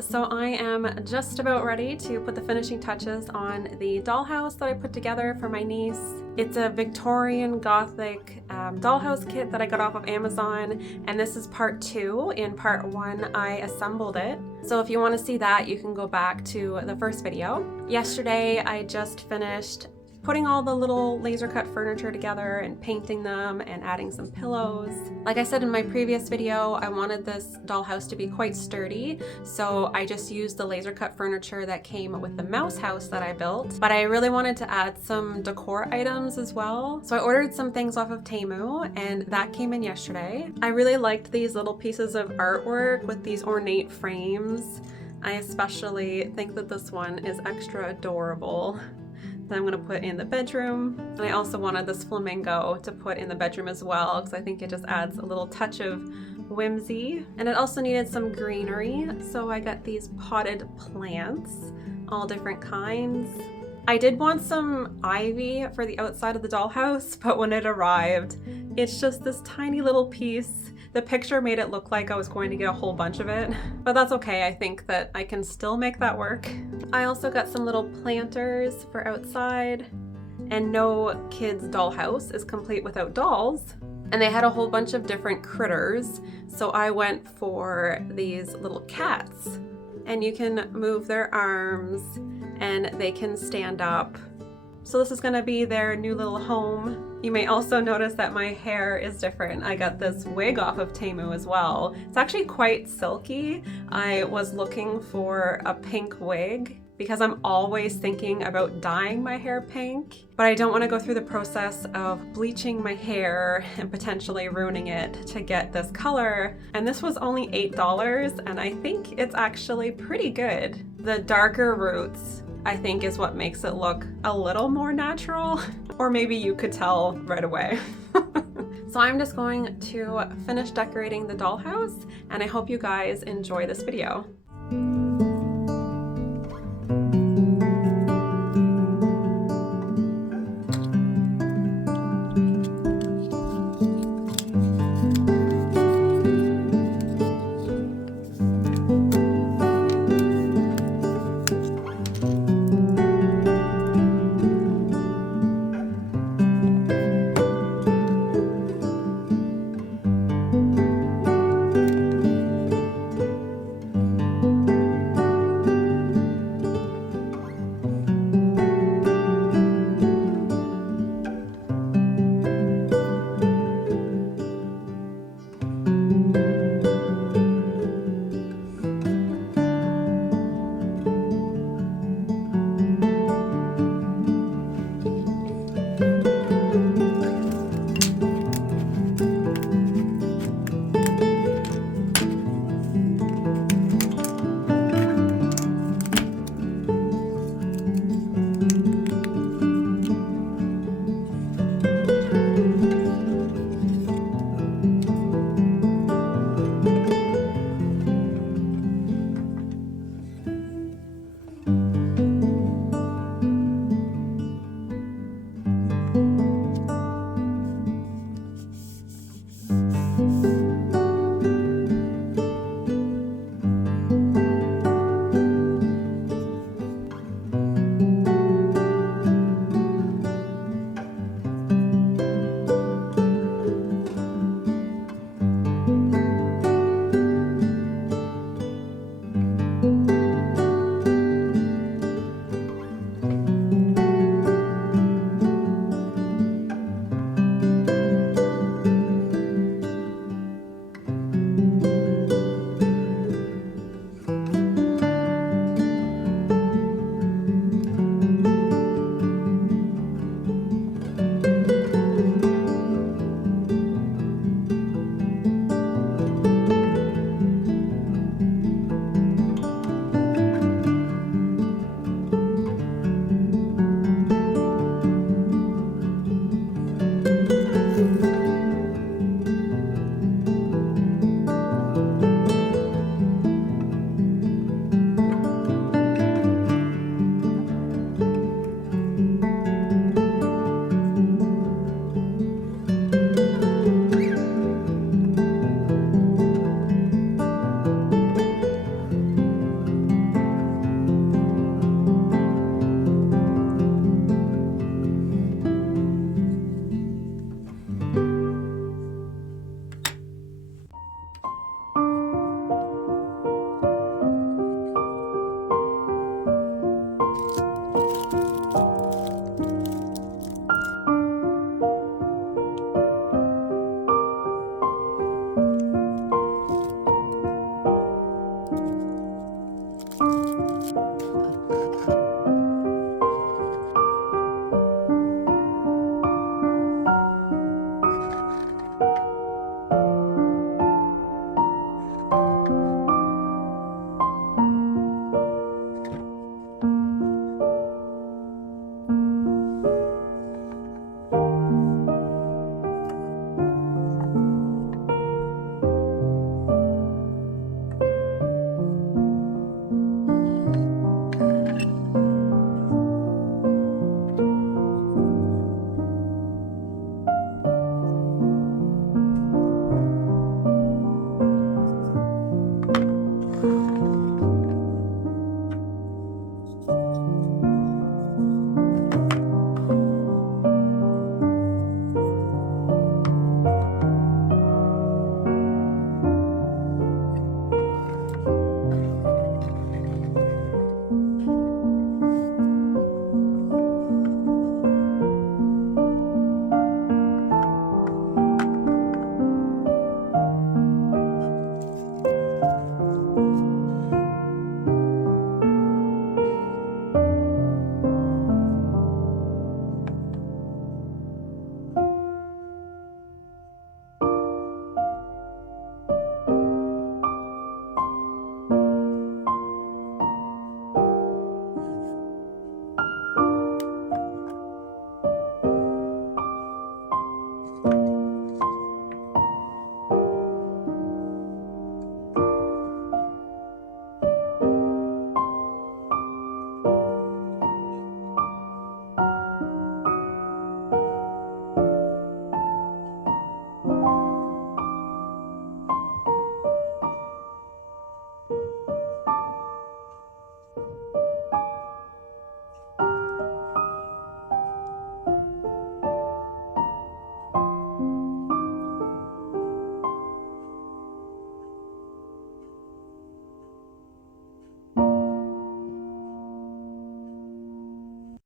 so I am just about ready to put the finishing touches on the dollhouse that I put together for my niece. It's a Victorian Gothic dollhouse kit that I got off of Amazon, and this is part 2. In part 1 I assembled it. So if you want to see that, you can go back to the first video. Yesterday I just finished putting all the little laser cut furniture together and painting them and adding some pillows. Like I said in my previous video, I wanted this dollhouse to be quite sturdy, so I just used the laser cut furniture that came with the mouse house that I built. But I really wanted to add some decor items as well, so I ordered some things off of Temu, and that came in yesterday. I really liked these little pieces of artwork with these ornate frames. I especially think that this one is extra adorable. That I'm gonna put in the bedroom. And I also wanted this flamingo to put in the bedroom as well, because I think it just adds a little touch of whimsy. And it also needed some greenery, so I got these potted plants, all different kinds. I did want some ivy for the outside of the dollhouse, but when it arrived, it's just this tiny little piece. The picture made it look like I was going to get a whole bunch of it, but that's okay. I think that I can still make that work. I also got some little planters for outside, and no kid's dollhouse is complete without dolls. And they had a whole bunch of different critters, so I went for these little cats. And you can move their arms, and they can stand up. So this is gonna be their new little home. You may also notice that my hair is different. I got this wig off of Temu as well. It's actually quite silky. I was looking for a pink wig because I'm always thinking about dyeing my hair pink, but I don't want to go through the process of bleaching my hair and potentially ruining it to get this color. And this was only $8, and I think it's actually pretty good. The darker roots, I think, is what makes it look a little more natural, or maybe you could tell right away. So I'm just going to finish decorating the dollhouse, and I hope you guys enjoy this video.